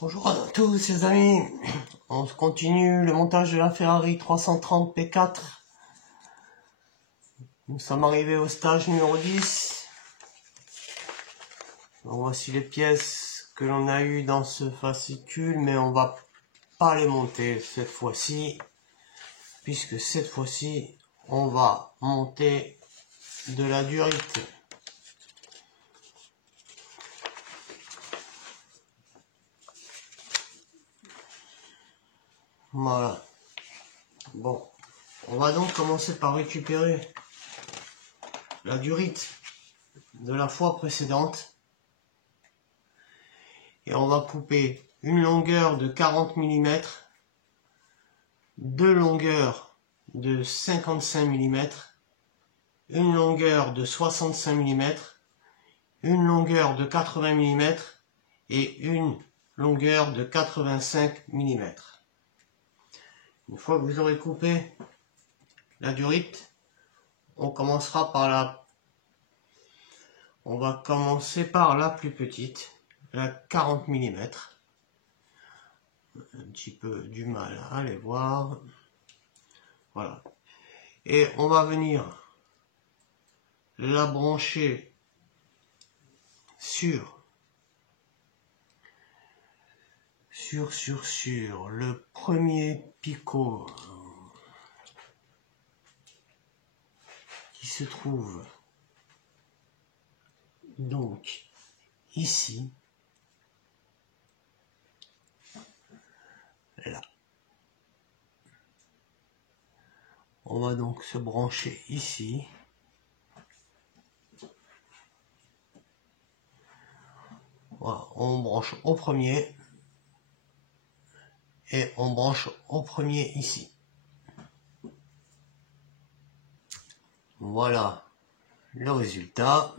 Bonjour à tous les amis, on continue le montage de la Ferrari 330 P4. Nous sommes arrivés au stage numéro 10. Donc voici les pièces que l'on a eues dans ce fascicule, mais on va pas les monter cette fois-ci, puisque cette fois-ci on va monter de la durite. Voilà. Bon, on va donc commencer par récupérer la durite de la fois précédente et on va couper une longueur de 40 mm, deux longueurs de 55 mm, une longueur de 65 mm, une longueur de 80 mm et une longueur de 85 mm. Une fois que vous aurez coupé la durite, on va commencer par la plus petite, la 40 mm. Un petit peu du mal à les voir. Voilà. Et on va venir la brancher sur le premier picot qui se trouve donc ici, là. On va donc se brancher ici. Voilà, on branche au premier et on branche au premier ici. Voilà le résultat.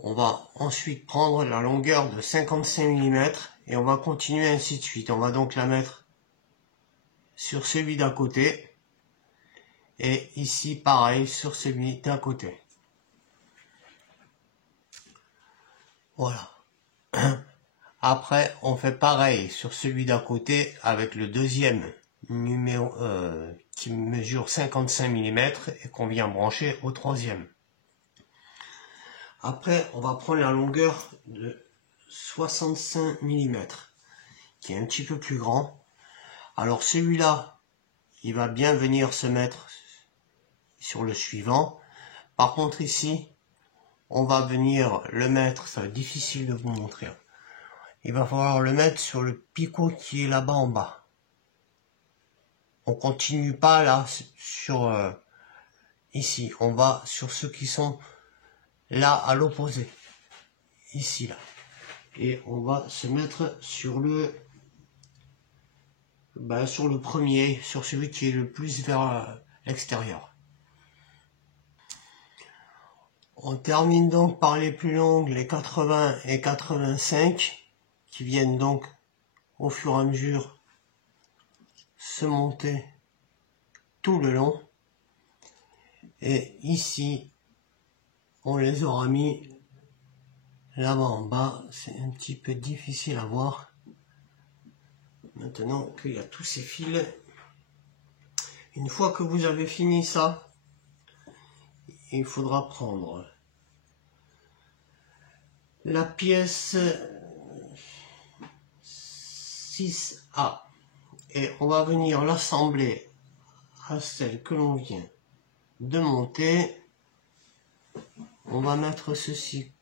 On va ensuite prendre la longueur de 55 mm et on va continuer ainsi de suite. On va donc la mettre sur celui d'à côté et ici pareil sur celui d'à côté. Voilà. Après on fait pareil sur celui d'à côté avec le deuxième numéro qui mesure 55 mm et qu'on vient brancher au troisième. Après on va prendre la longueur de 65 mm qui est un petit peu plus grand. Alors celui-là, il va bien venir se mettre sur le suivant. Par contre ici, on va venir le mettre, ça va être difficile de vous montrer. Il va falloir le mettre sur le picot qui est là-bas en bas. On continue pas là sur ici, on va sur ceux qui sont là à l'opposé. Ici là. Et on va se mettre sur le premier, sur celui qui est le plus vers l'extérieur. On termine donc par les plus longues, les 80 et 85, qui viennent donc au fur et à mesure se monter tout le long. Et ici, on les aura mis là-bas en bas. C'est un petit peu difficile à voir. Maintenant qu'il y a tous ces fils. Une fois que vous avez fini ça, il faudra prendre la pièce 6A et on va venir l'assembler à celle que l'on vient de monter. On va mettre ceci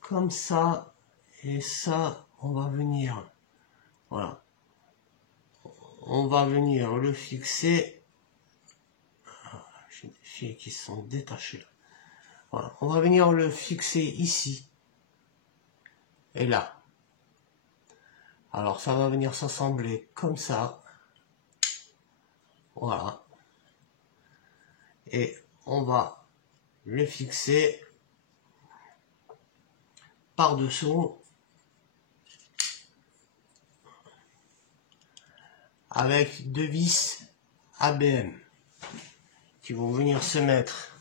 comme ça et ça on va venir, voilà, on va venir le fixer. J'ai des fils qui sont détachés là. Voilà, on va venir le fixer ici et là. Alors ça va venir s'assembler comme ça, voilà, et on va le fixer par-dessous avec deux vis ABM qui vont venir se mettre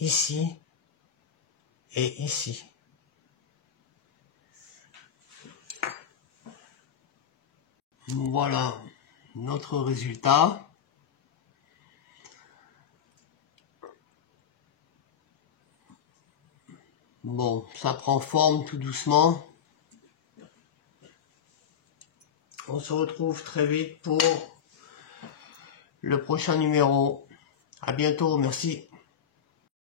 ici et ici. Voilà notre résultat. Bon, ça prend forme tout doucement. On se retrouve très vite pour le prochain numéro. À bientôt, merci.